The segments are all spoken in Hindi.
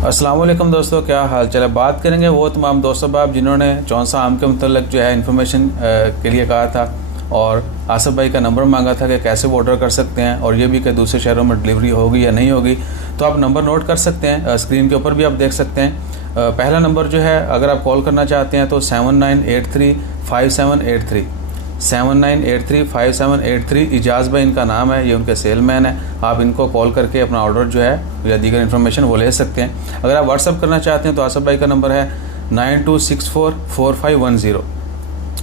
अस्सलाम वालेकुम दोस्तों, क्या हाल चाल है। बात करेंगे वो तमाम दोस्तों बाब जिन्होंने चौंसा आम के मतलब जो है इन्फॉर्मेशन के लिए कहा था और आसिफ भाई का नंबर मांगा था कि कैसे वो ऑर्डर कर सकते हैं और ये भी कि दूसरे शहरों में डिलीवरी होगी या नहीं होगी। तो आप नंबर नोट कर सकते हैं, स्क्रीन के ऊपर भी आप देख सकते हैं। पहला नंबर जो है अगर आप कॉल करना चाहते हैं तो 79835783 79835783। इजाज़ भाई इनका नाम है, ये उनके सेलमैन है। आप इनको कॉल करके अपना ऑर्डर जो है या दीगर इन्फॉर्मेशन वो ले सकते हैं। अगर आप व्हाट्सअप करना चाहते हैं तो आसिफ भाई का नंबर है 92644510।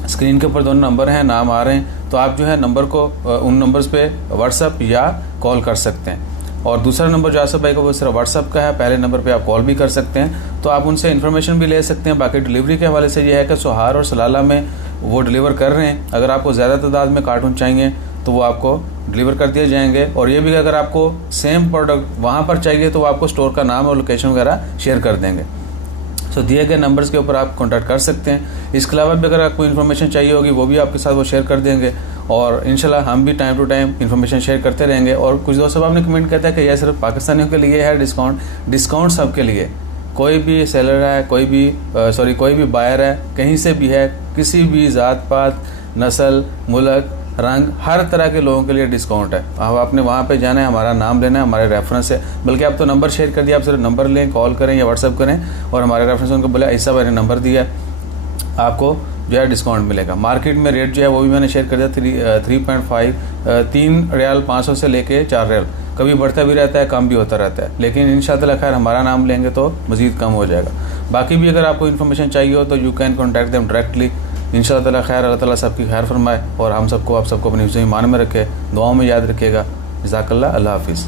स्क्रीन के ऊपर दोनों नंबर हैं, नाम आ रहे हैं, तो आप जो है नंबर को उन नंबर्स पे व्हाट्सअप या कॉल कर सकते हैं। और दूसरा नंबर जो आसिफ भाई का वो सिर्फ व्हाट्सअप का है, पहले नंबर पे आप कॉल भी कर सकते हैं, तो आप उनसे इन्फॉर्मेशन भी ले सकते हैं। बाकी डिलीवरी के हवाले से ये है कि सोहार और सलाला में वो डिलीवर कर रहे हैं। अगर आपको ज़्यादा तादाद में कार्टून चाहिए तो वो आपको डिलीवर कर दिए जाएंगे। और ये भी अगर आपको सेम प्रोडक्ट वहाँ पर चाहिए तो वो आपको स्टोर का नाम और लोकेशन वगैरह शेयर कर देंगे। तो दिए गए नंबर्स के ऊपर आप कॉन्टैक्ट कर सकते हैं। इसके अलावा भी अगर आपको इन्फॉर्मेशन चाहिए होगी वो भी आपके साथ वो शेयर कर देंगे और इंशाल्लाह हम भी time to time information share करते रहेंगे। और कुछ दोस्तों आपने कमेंट किया था कि यह सिर्फ पाकिस्तानियों के लिए है डिस्काउंट सबके लिए। कोई भी सेलर है, कोई भी बायर है, कहीं से भी है, किसी भी ज़ात पात नस्ल मुल्क रंग हर तरह के लोगों के लिए डिस्काउंट है। अब आपने वहाँ पे जाना है, हमारा नाम लेना है, हमारे रेफरेंस है, बल्कि आप तो नंबर शेयर कर दिया, आप सिर्फ नंबर लें, कॉल करें या व्हाट्सअप करें और हमारे रेफरेंस उनको बोला ऐसा मैंने नंबर दिया, आपको जो है डिस्काउंट मिलेगा। मार्केट में रेट जो है वो भी मैंने शेयर कर दिया 3.5 3 रियाल 500 से लेके 4 रियाल, कभी बढ़ता भी रहता है, कम भी होता रहता है, लेकिन इंशाअल्लाह खैर हमारा नाम लेंगे तो मज़ीद कम हो जाएगा। बाकी भी अगर आपको इन्फॉर्मेशन चाहिए हो तो you can contact them directly. इंशाअल्लाह खैर, अल्लाह ताला सबकी खैर फरमाए और हम सबको आप सबको अपनी ईमान में रखे, दुआओं में याद रखिएगा। जज़ाकल्लाह, अल्लाह हाफिज़।